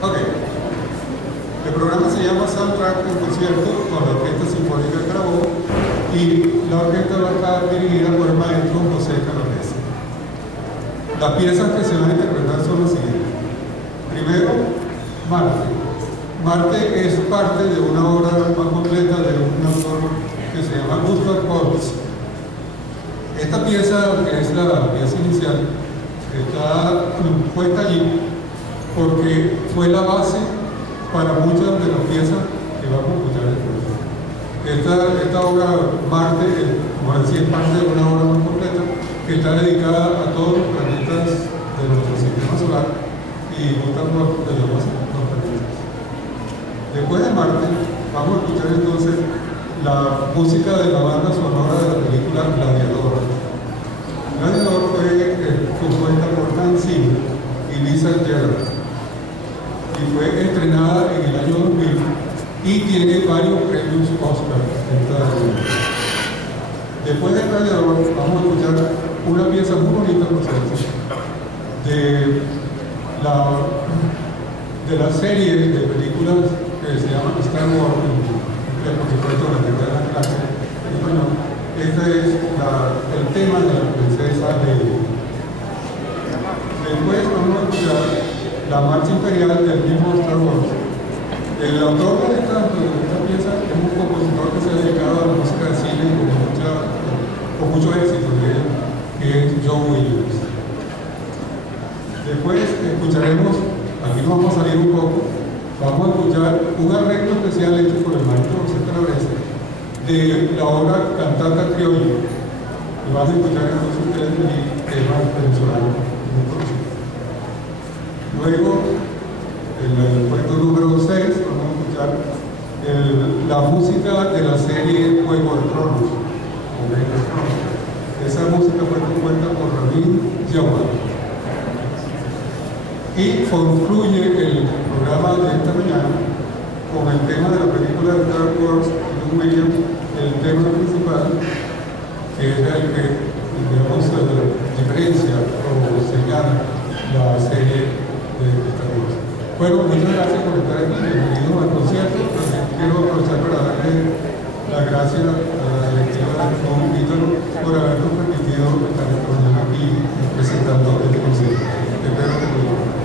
Ok. El programa se llama Soundtrack, un concierto con la Orquesta Sinfónica de Carabobo y la orquesta va a estar dirigida por el maestro José Canonese. Las piezas que se van a interpretar son las siguientes. Primero, Marte. Marte es parte de una obra más completa de un autor que se llama Gustav Holst. Esta pieza, que es la pieza inicial, está puesta allí porque fue la base para muchas de las piezas que vamos a escuchar después. Esta obra, Marte, como decía, es parte de una obra más completa que está dedicada a todos los planetas de nuestro sistema solar y Gustav Holst de los planetas. Después de Marte, vamos a escuchar entonces la música de la banda sonora de la película Gladiador. Gladiador fue compuesta por Hans Zimmer y Lisa Gerrard y fue estrenada en el año 2000 y tiene varios premios Oscar en cada año. Después de Gladiador, vamos a escuchar una pieza muy bonita, por cierto, de la serie de películas que se llama Star Wars, que por supuesto la tendrá en la clase en español. Este es el tema de la princesa Leia. Después vamos a escuchar la marcha imperial del mismo Star Wars. El autor de esta pieza es un compositor que se ha dedicado a la música de cine con mucho éxito, que es John Williams. Después escucharemos, aquí nos vamos a salir un poco, vamos a escuchar un arreglo especial hecho por el maestro José Canonese de la obra Cantata Criolla. Y van a escuchar entonces ustedes mi tema venezolano muy conocido. Luego, en el puesto número 6, vamos a escuchar la música de la serie Juego de Tronos. Esa música fue compuesta por Ramin Djawadi. Y concluye el programa de esta mañana con el tema de la película de Star Wars, John Williams, el tema principal, que es el que, digamos, diferencia o señala la serie de Star Wars. Bueno, muchas gracias por estar aquí, bienvenidos al concierto. También quiero aprovechar para darle las gracias a la directiva de Don Ítalo por habernos permitido estar esta mañana aquí presentando este concierto. Espero que lo disfruten.